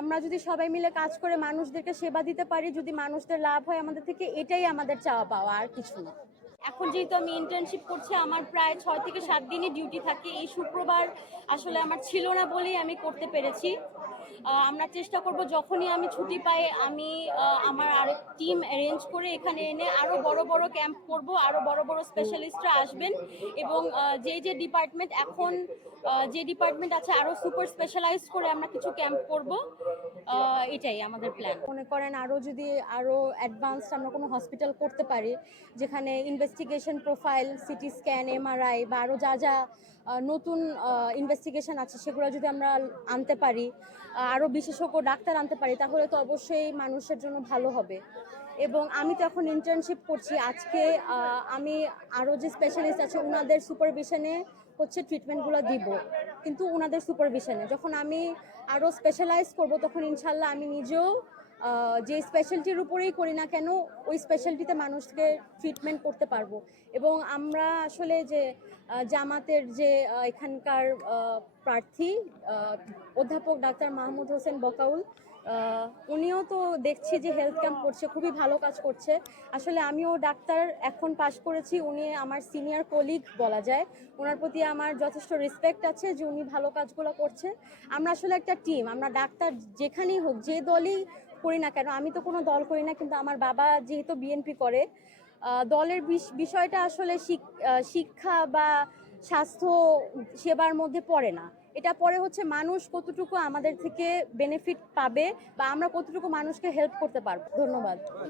আমরা যদি সবাই মিলে কাজ করে মানুষদেরকে সেবা দিতে পারি, যদি মানুষদের লাভ হয় আমাদের থেকে, এটাই আমাদের চাওয়া পাওয়া, আর কিছু না। এখন যেহেতু আমি ইন্টার্নশিপ করছি, আমার প্রায় 6 থেকে 7 দিনই ডিউটি থাকে। এই শুক্রবার আসলে আমার ছিল না বলেই আমি করতে পেরেছি। আমরা চেষ্টা করব যখনই আমি ছুটি পাই, আমি আমার আরেক টিম অ্যারেঞ্জ করে এখানে এনে আরও বড় বড় ক্যাম্প করব, আরও বড় বড় স্পেশালিস্টরা আসবেন, এবং যে ডিপার্টমেন্ট এখন যে ডিপার্টমেন্ট আছে আরও সুপার স্পেশালাইজ করে আমরা কিছু ক্যাম্প করব। এটাই আমাদের প্ল্যান। মনে করেন আরও অ্যাডভান্সড আমরা কোনো হসপিটাল করতে পারি, যেখানে investigation profile, CT scan, MRI বা আরও যা যা নতুন ইনভেস্টিগেশন আছে সেগুলো যদি আমরা আনতে পারি, আরও বিশেষজ্ঞ ডাক্তার আনতে পারি, তাহলে তো অবশ্যই মানুষের জন্য ভালো হবে। এবং আমি তো এখন ইন্টার্নশিপ করছি। আজকে আমি আরও যে স্পেশালিস্ট আছে ওনাদের সুপারভিশনে হচ্ছে ট্রিটমেন্টগুলো দিব, কিন্তু ওনাদের সুপারভিশনে যখন আমি আরও স্পেশালাইজ করব, তখন ইনশাল্লাহ আমি নিজেও যে স্পেশালিটির উপরেই করি না কেন, ওই স্পেশালিটিতে মানুষকে ট্রিটমেন্ট করতে পারবো। এবং আমরা আসলে যে জামাতের যে এখানকার প্রার্থী অধ্যাপক ডাক্তার মাহমুদ হোসেন বকাউল, উনিও তো দেখছি যে হেলথ ক্যাম্প করছে, খুবই ভালো কাজ করছে। আসলে আমিও ডাক্তার এখন পাশ করেছি, উনি আমার সিনিয়র কলিগ বলা যায়। ওনার প্রতি আমার যথেষ্ট রেসপেক্ট আছে যে উনি ভালো কাজগুলো করছে। আমরা আসলে একটা টিম, আমরা ডাক্তার যেখানেই হোক, যে দলই করি না কেন, আমি তো কোনো দল করি না, কিন্তু আমার বাবা যেহেতু বিএনপি করে, দলের বিষয়টা আসলে শিক্ষা বা স্বাস্থ্য সেবার মধ্যে পড়ে না। এটা পরে হচ্ছে মানুষ কতটুকু আমাদের থেকে বেনিফিট পাবে বা আমরা কতটুকু মানুষকে হেল্প করতে পারবো। ধন্যবাদ।